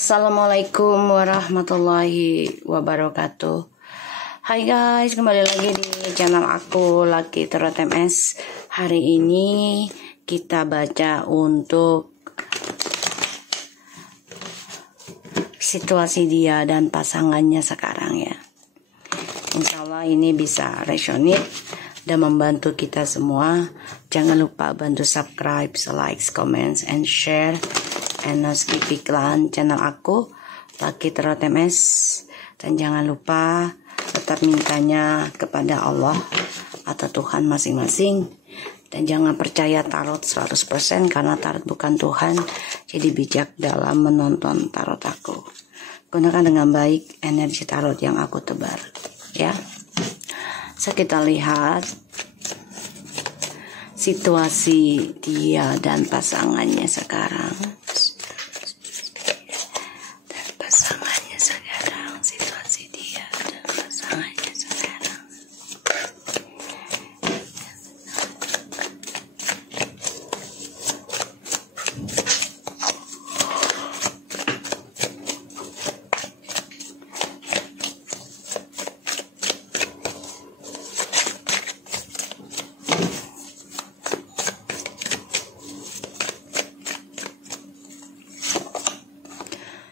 Assalamualaikum warahmatullahi wabarakatuh. Hai guys, kembali lagi di channel aku Lucky Tarot MS. Hari ini kita baca untuk situasi dia dan pasangannya sekarang ya. Insya Allah ini bisa resonate dan membantu kita semua. Jangan lupa bantu subscribe, like, comments, and share. And no skip iklan channel aku Lucky Tarot MS. Dan jangan lupa tetap mintanya kepada Allah atau Tuhan masing-masing. Dan jangan percaya tarot 100% karena tarot bukan Tuhan. Jadi bijak dalam menonton tarot aku. Gunakan dengan baik energi tarot yang aku tebar ya. So kita lihat situasi dia dan pasangannya sekarang. Situasi dia dan pasangannya sekarang.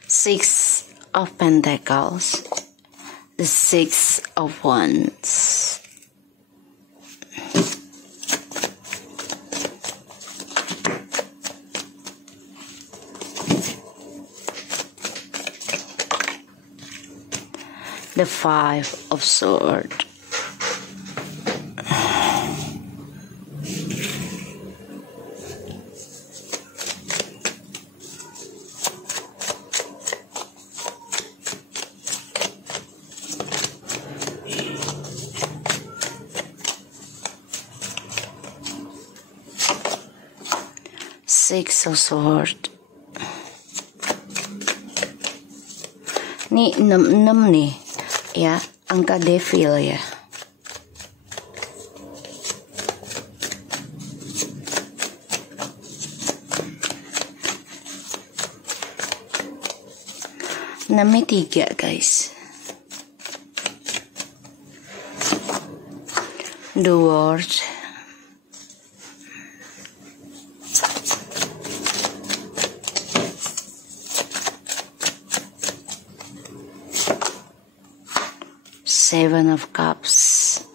Six of Pentacles, the Six of Wands, the Five of Swords, Six of Swords. Nih 66 nih ya, angka devil ya. Namanya 3 guys. The World, Seven of Cups,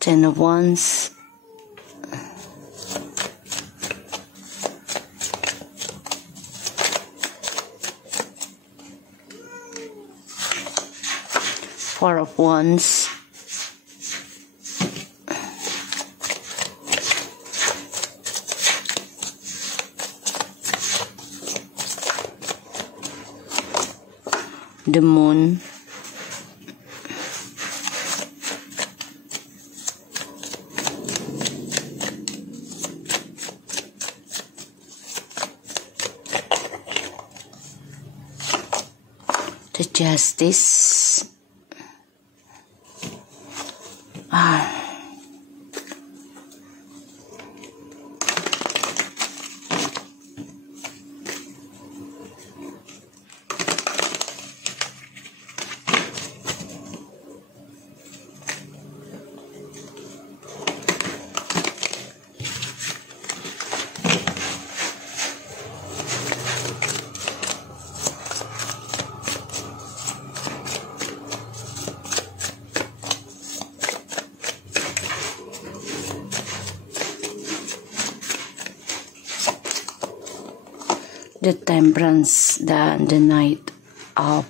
Ten of Wands, Four of Wands, the Moon, the Justice, the Temperance, dan the Knight of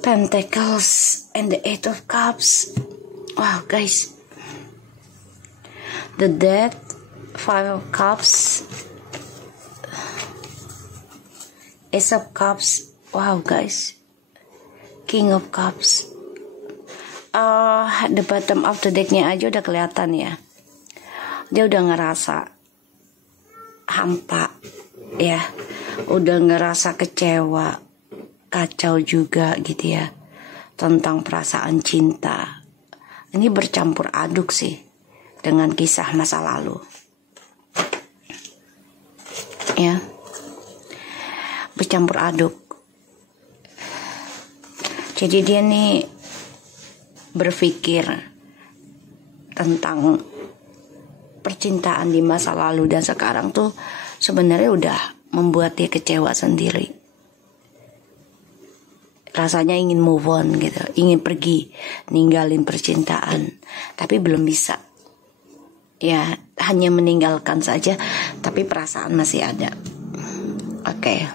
Pentacles, and the Eight of Cups. Wow guys, the Death, Five of Cups, Ace of Cups. Wow guys, King of Cups. The bottom of the decknya aja udah kelihatan ya. Dia udah ngerasa hampa ya, udah ngerasa kecewa, kacau juga gitu ya, tentang perasaan cinta ini bercampur aduk sih dengan kisah masa lalu. Ya, bercampur aduk. Jadi dia nih berpikir tentang percintaan di masa lalu dan sekarang tuh sebenarnya udah membuat dia kecewa sendiri. Rasanya ingin move on gitu, ingin pergi, ninggalin percintaan, tapi belum bisa. Ya, hanya meninggalkan saja, tapi perasaan masih ada. Oke.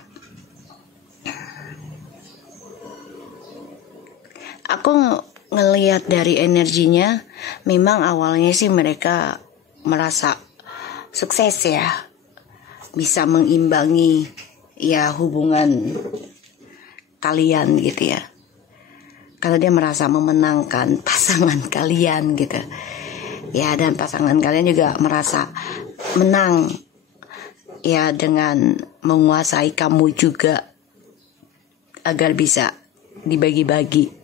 Aku ngelihat dari energinya, memang awalnya sih mereka merasa sukses ya, bisa mengimbangi ya hubungan kalian gitu ya, karena dia merasa memenangkan pasangan kalian gitu ya, dan pasangan kalian juga merasa menang ya dengan menguasai kamu juga agar bisa dibagi-bagi.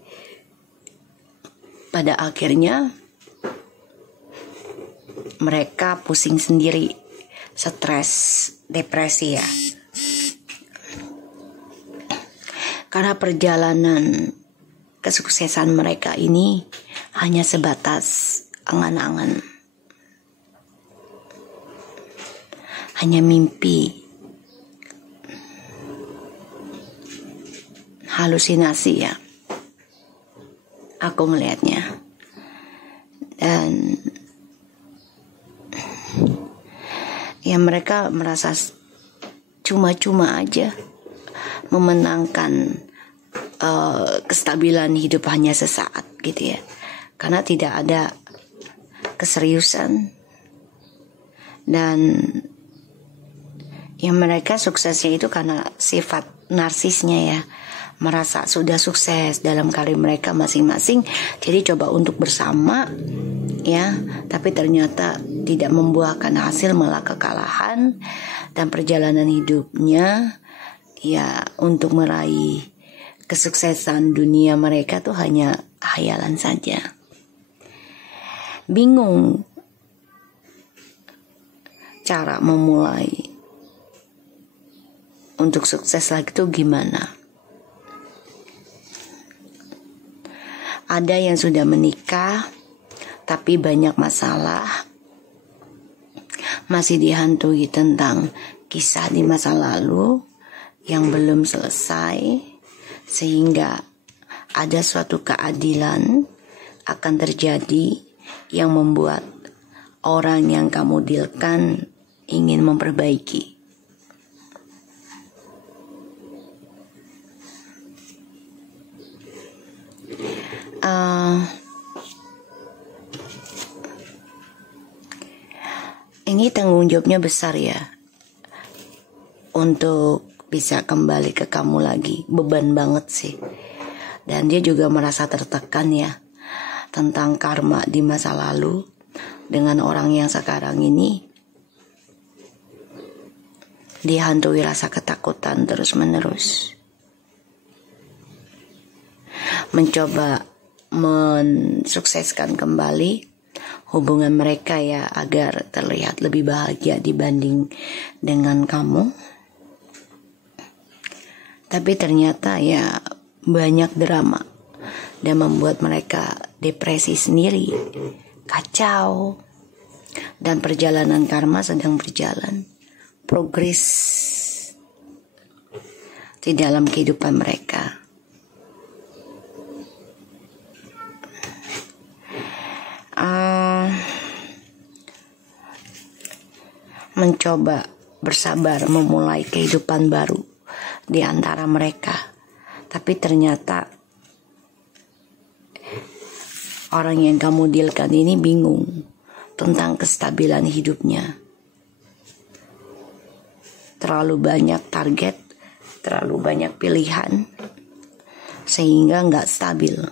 Pada akhirnya mereka pusing sendiri, stres, depresi ya. Karena perjalanan kesuksesan mereka ini hanya sebatas angan-angan. Hanya mimpi. Halusinasi ya. Aku melihatnya. Dan ya mereka merasa cuma-cuma aja memenangkan kestabilan hidup hanya sesaat gitu ya, karena tidak ada keseriusan. Dan ya mereka suksesnya itu karena sifat narsisnya ya, merasa sudah sukses dalam karir mereka masing-masing, jadi coba untuk bersama ya, tapi ternyata tidak membuahkan hasil, malah kekalahan. Dan perjalanan hidupnya ya untuk meraih kesuksesan dunia mereka tuh hanya hayalan saja. Bingung cara memulai untuk sukses lagi tuh gimana. Ada yang sudah menikah tapi banyak masalah, masih dihantui tentang kisah di masa lalu yang belum selesai, sehingga ada suatu keadilan akan terjadi yang membuat orang yang kamu dealkan ingin memperbaiki. Ini tanggung jawabnya besar ya, untuk bisa kembali ke kamu lagi. Beban banget sih. Dan dia juga merasa tertekan ya, tentang karma di masa lalu dengan orang yang sekarang ini. Dihantui rasa ketakutan terus menerus, mencoba mensukseskan kembali hubungan mereka ya, agar terlihat lebih bahagia dibanding dengan kamu. Tapi ternyata ya banyak drama dan membuat mereka depresi sendiri, kacau. Dan perjalanan karma sedang berjalan, progres di dalam kehidupan mereka. Mencoba bersabar memulai kehidupan baru di antara mereka, tapi ternyata orang yang kamu dealkan ini bingung tentang kestabilan hidupnya. Terlalu banyak target, terlalu banyak pilihan, sehingga nggak stabil.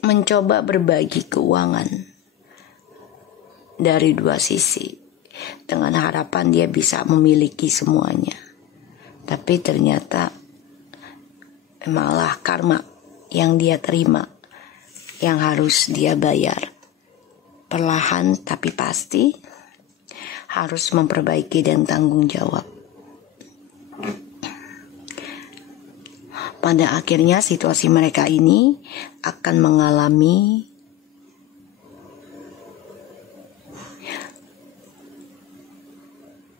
Mencoba berbagi keuangan dari dua sisi, dengan harapan dia bisa memiliki semuanya. Tapi ternyata malah karma yang dia terima yang harus dia bayar. Perlahan tapi pasti harus memperbaiki dan tanggung jawab. Pada akhirnya situasi mereka ini akan mengalami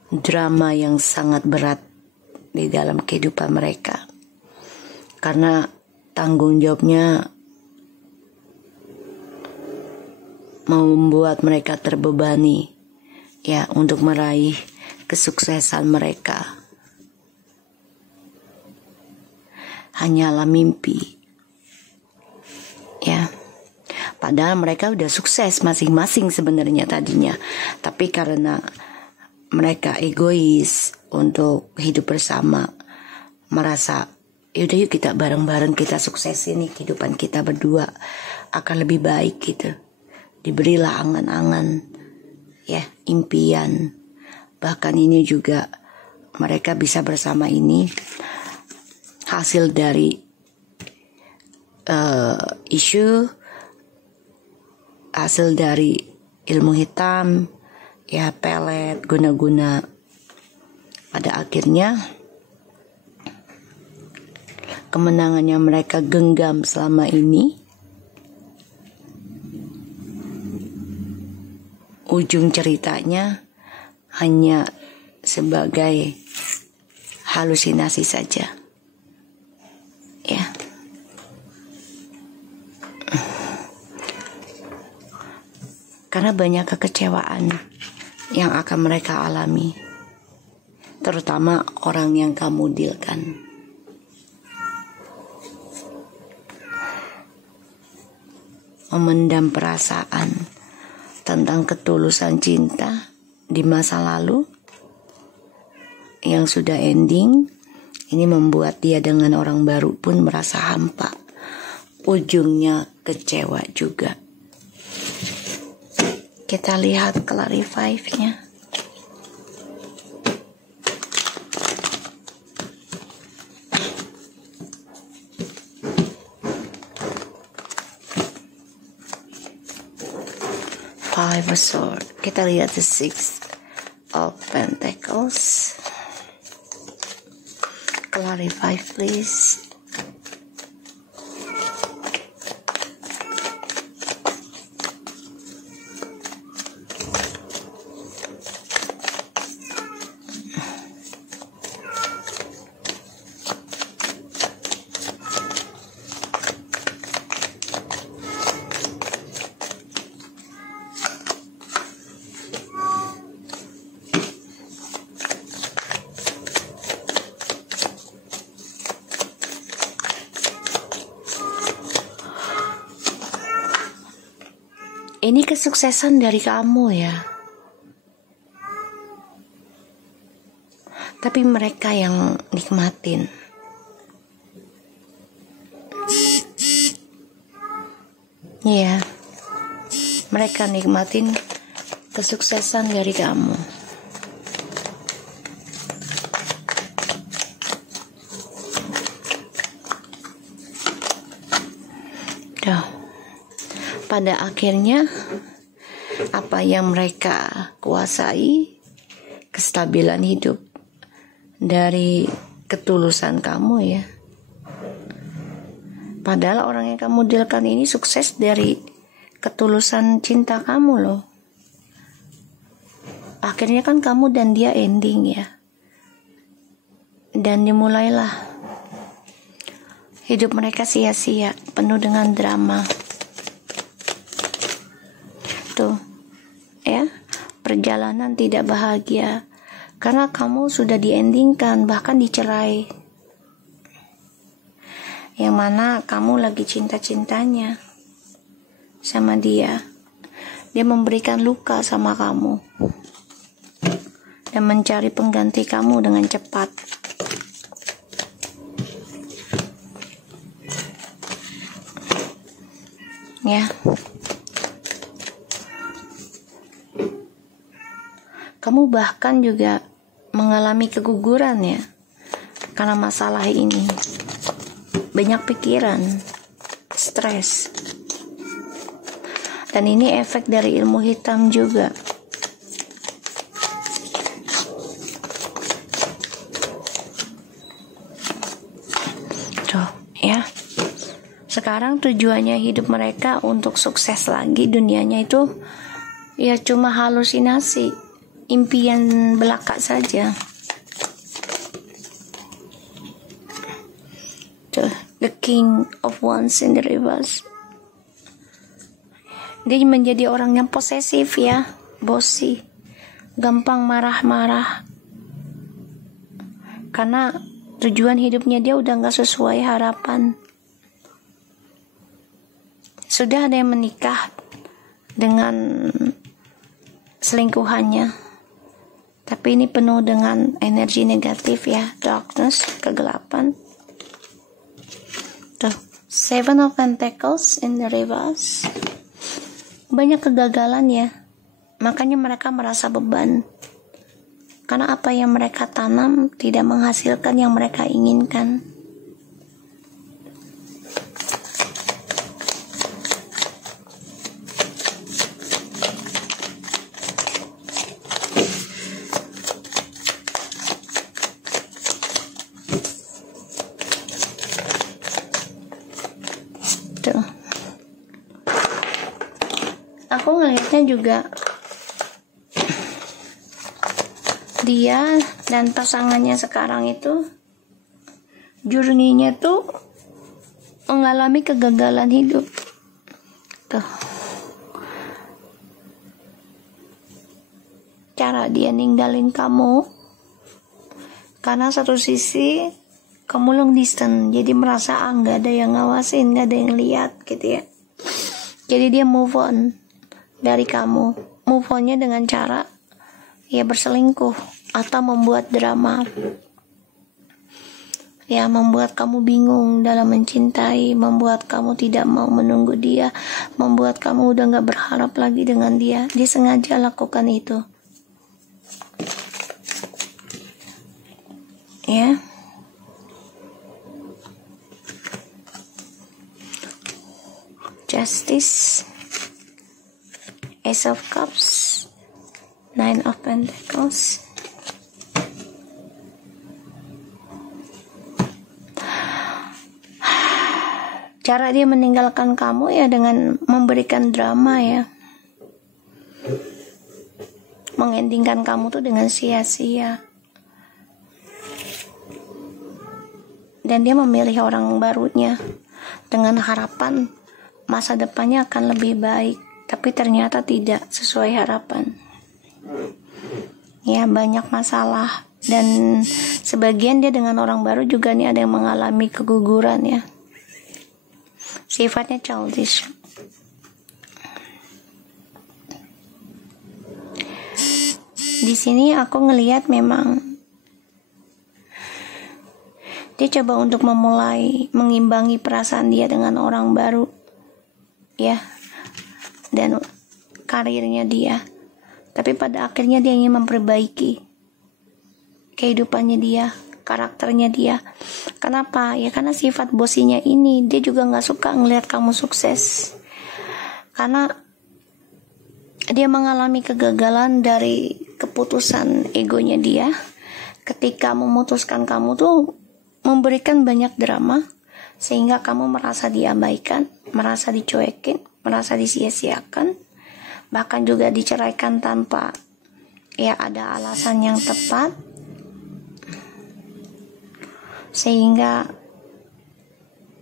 drama yang sangat berat di dalam kehidupan mereka, karena tanggung jawabnya membuat mereka terbebani ya untuk meraih kesuksesan mereka. Hanyalah mimpi ya, padahal mereka udah sukses masing-masing sebenarnya tadinya, tapi karena mereka egois untuk hidup bersama, merasa yaudah yuk kita bareng-bareng kita suksesin nih kehidupan kita berdua akan lebih baik gitu. Diberilah angan-angan ya, impian. Bahkan ini juga mereka bisa bersama ini hasil dari hasil dari ilmu hitam ya, pelet, guna-guna. Pada akhirnya kemenangannya mereka genggam selama ini, ujung ceritanya hanya sebagai halusinasi saja ya. Karena banyak kekecewaan yang akan mereka alami, terutama orang yang kamu dealkan. Memendam perasaan tentang ketulusan cinta di masa lalu yang sudah ending, ini membuat dia dengan orang baru pun merasa hampa. Ujungnya kecewa juga. Kita lihat Clarify-nya. Five of Swords. Kita lihat the Six of Pentacles. Clarify please. Ini kesuksesan dari kamu ya. Tapi mereka yang nikmatin. Iya. Mereka nikmatin kesuksesan dari kamu. Pada akhirnya apa yang mereka kuasai, kestabilan hidup dari ketulusan kamu ya. Padahal orang yang kamu dealkan ini sukses dari ketulusan cinta kamu loh. Akhirnya kan kamu dan dia ending ya. Dan dimulailah hidup mereka sia-sia, penuh dengan drama. Ya, perjalanan tidak bahagia karena kamu sudah diendingkan, bahkan dicerai, yang mana kamu lagi cinta-cintanya sama dia. Dia memberikan luka sama kamu dan mencari pengganti kamu dengan cepat. Ya, kamu kamu bahkan juga mengalami keguguran ya, karena masalah ini. Banyak pikiran, stres. Dan ini efek dari ilmu hitam juga. Tuh, ya. Sekarang tujuannya hidup mereka untuk sukses lagi dunianya itu ya cuma halusinasi, impian belaka saja. Tuh, the king of wands in the reverse. Dia menjadi orang yang posesif ya, bossy, gampang marah-marah. Karena tujuan hidupnya dia udah gak sesuai harapan. Sudah ada yang menikah dengan selingkuhannya, tapi ini penuh dengan energi negatif ya, darkness, kegelapan. Tuh, Seven of Pentacles in the reverse. Banyak kegagalan ya, makanya mereka merasa beban. Karena apa yang mereka tanam tidak menghasilkan yang mereka inginkan. Tuh. Aku ngelihatnya juga dia dan pasangannya sekarang itu journey-nya tuh mengalami kegagalan hidup. Tuh. Cara dia ninggalin kamu, karena satu sisi kamu long distance, jadi merasa nggak ada yang ngawasin, nggak ada yang lihat gitu ya. Jadi dia move on dari kamu. Move onnya dengan cara ya berselingkuh atau membuat drama. Ya, membuat kamu bingung dalam mencintai, membuat kamu tidak mau menunggu dia, membuat kamu udah gak berharap lagi dengan dia. Dia sengaja lakukan itu. Ya. Justice, Ace of Cups, Nine of Pentacles. Cara dia meninggalkan kamu ya dengan memberikan drama ya. Mengendingkan kamu tuh dengan sia-sia. Dan dia memilih orang barunya dengan harapan masa depannya akan lebih baik. Tapi ternyata tidak sesuai harapan. Ya, banyak masalah. Dan sebagian dia dengan orang baru juga nih ada yang mengalami keguguran ya. Sifatnya childish. Di sini aku ngelihat memang dia coba untuk memulai mengimbangi perasaan dia dengan orang baru ya, dan karirnya dia. Tapi pada akhirnya dia ingin memperbaiki kehidupannya dia, karakternya dia. Kenapa? Ya karena sifat bosinya ini, dia juga gak suka ngelihat kamu sukses. Karena dia mengalami kegagalan dari keputusan egonya dia. Ketika memutuskan kamu tuh memberikan banyak drama, sehingga kamu merasa diabaikan, merasa dicuekin, merasa disia-siakan, bahkan juga diceraikan tanpa ya ada alasan yang tepat. Sehingga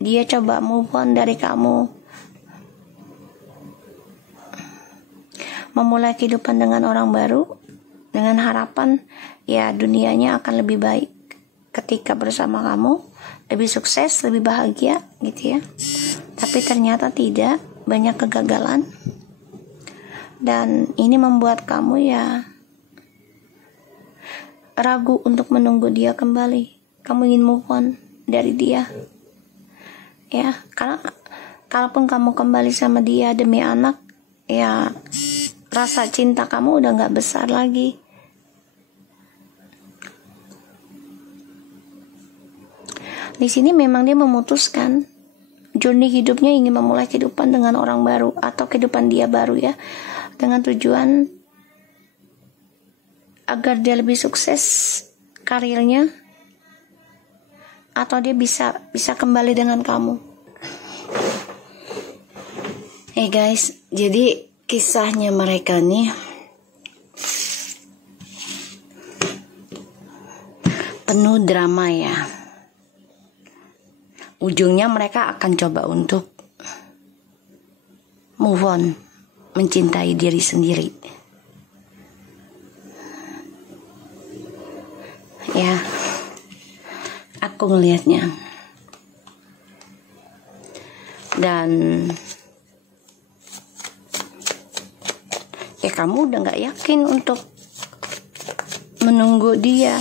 dia coba move on dari kamu, memulai kehidupan dengan orang baru, dengan harapan ya dunianya akan lebih baik ketika bersama kamu, lebih sukses, lebih bahagia gitu ya. Tapi ternyata tidak, banyak kegagalan. Dan ini membuat kamu ya ragu untuk menunggu dia kembali. Kamu ingin move on dari dia. Ya, karena kalaupun kamu kembali sama dia demi anak, ya rasa cinta kamu udah gak besar lagi. Di sini memang dia memutuskan journey hidupnya, ingin memulai kehidupan dengan orang baru atau kehidupan dia baru ya, dengan tujuan agar dia lebih sukses karirnya, atau dia bisa kembali dengan kamu. Hey guys, jadi kisahnya mereka nih penuh drama ya. Ujungnya mereka akan coba untuk move on, mencintai diri sendiri. Ya, aku ngelihatnya. Dan ya kamu udah gak yakin untuk menunggu dia.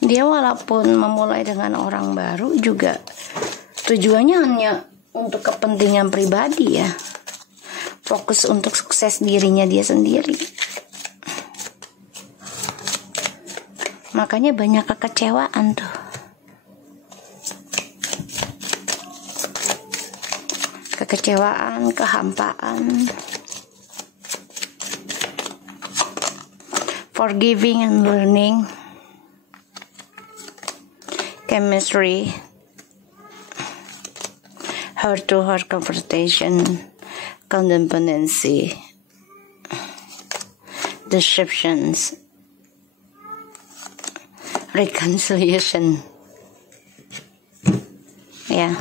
Dia walaupun memulai dengan orang baru juga tujuannya hanya untuk kepentingan pribadi ya. Fokus untuk sukses dirinya dia sendiri. Makanya banyak kekecewaan tuh. Kekecewaan, kehampaan. Forgiving and learning. Chemistry, heart-to-heart confrontation, codependency, deceptions, reconciliation. Ya.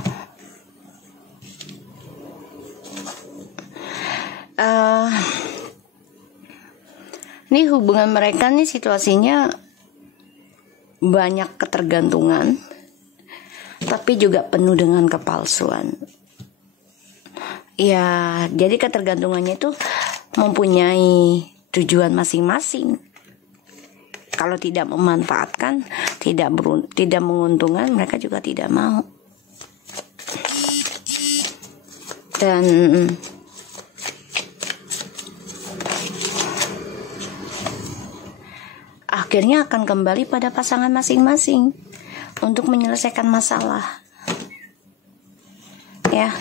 Ini hubungan mereka nih situasinya banyak ketergantungan, tapi juga penuh dengan kepalsuan. Ya, jadi ketergantungannya itu mempunyai tujuan masing-masing. Kalau tidak memanfaatkan, tidak menguntungkan, mereka juga tidak mau. Dan akhirnya akan kembali pada pasangan masing-masing untuk menyelesaikan masalah. Ya.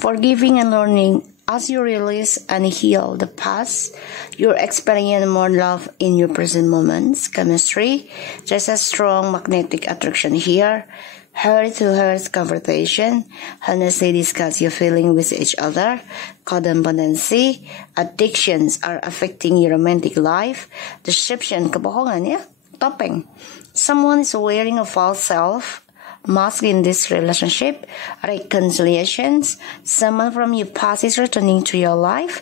Forgiving and learning. As you release and heal the past, you experience more love in your present moments. Chemistry. There's a strong magnetic attraction here. Heart-to-heart conversation, honestly discuss your feeling with each other. Codependency, addictions are affecting your romantic life. Deception, kebohongan ya, topeng. Someone is wearing a false self mask in this relationship. Reconciliations, someone from your past is returning to your life.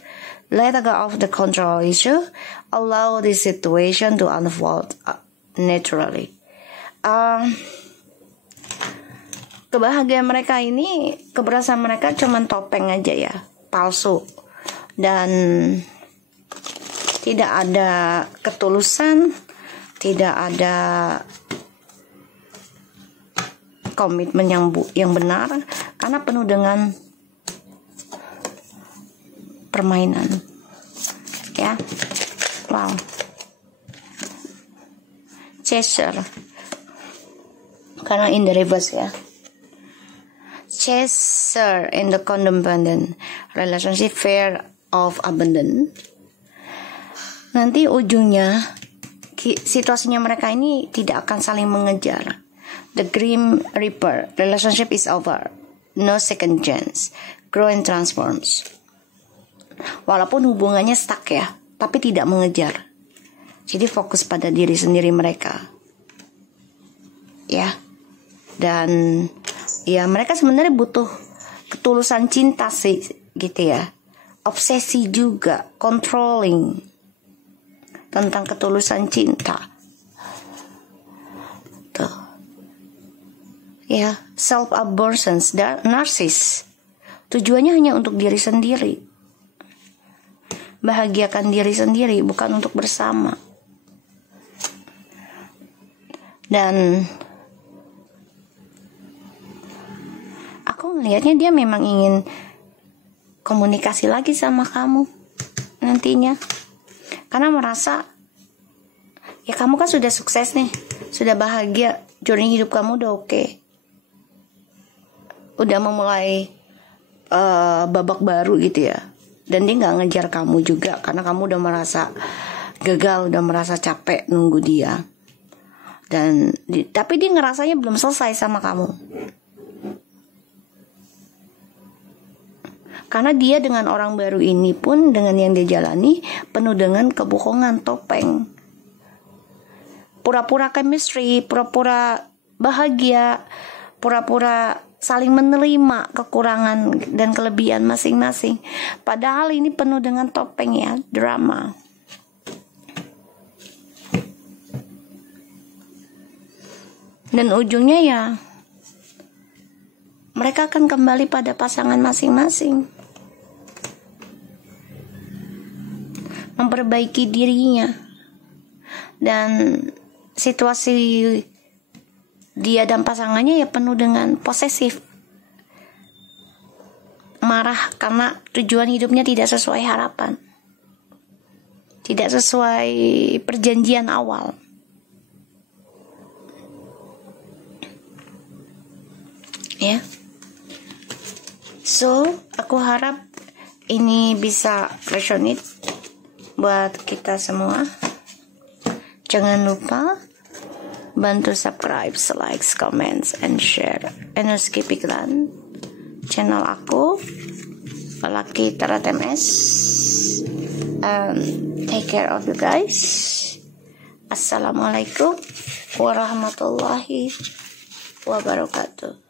Let go of the control issue. Allow this situation to unfold naturally. Kebahagiaan mereka ini, keberhasilan mereka cuman topeng aja ya, palsu. Dan tidak ada ketulusan, tidak ada komitmen yang benar, karena penuh dengan permainan. Ya. Wow. Chaser. Karena in the reverse ya. Chaser in the codependent relationship, fear of abandon. Nanti ujungnya situasinya mereka ini tidak akan saling mengejar. The Grim Reaper, relationship is over, no second chance, grow and transforms. Walaupun hubungannya stuck ya, tapi tidak mengejar. Jadi fokus pada diri sendiri mereka. Ya. Dan ya mereka sebenarnya butuh ketulusan cinta sih gitu ya. Obsesi juga, controlling tentang ketulusan cinta. Tuh. Ya, self-abortions, narsis. Tujuannya hanya untuk diri sendiri. Bahagiakan diri sendiri, bukan untuk bersama. Dan aku melihatnya dia memang ingin komunikasi lagi sama kamu. nantinya. Karena merasa ya kamu kan sudah sukses nih, sudah bahagia, journey hidup kamu udah oke, udah memulai babak baru gitu ya. Dan dia nggak ngejar kamu juga karena kamu udah merasa gagal, udah merasa capek nunggu dia. Tapi dia ngerasanya belum selesai sama kamu. Karena dia dengan orang baru ini pun, dengan yang dia jalani, penuh dengan kebohongan, topeng. Pura-pura chemistry, pura-pura bahagia, pura-pura saling menerima kekurangan dan kelebihan masing-masing. Padahal ini penuh dengan topeng ya, drama. Dan ujungnya ya mereka akan kembali pada pasangan masing-masing, memperbaiki dirinya. Dan situasi dia dan pasangannya ya penuh dengan posesif, marah karena tujuan hidupnya tidak sesuai harapan, tidak sesuai perjanjian awal. Ya, so aku harap ini bisa resonate buat kita semua. Jangan lupa bantu subscribe, like, comments, and share. And skip iklan channel aku, Laki Tarot MS. Take care of you guys. Assalamualaikum warahmatullahi wabarakatuh.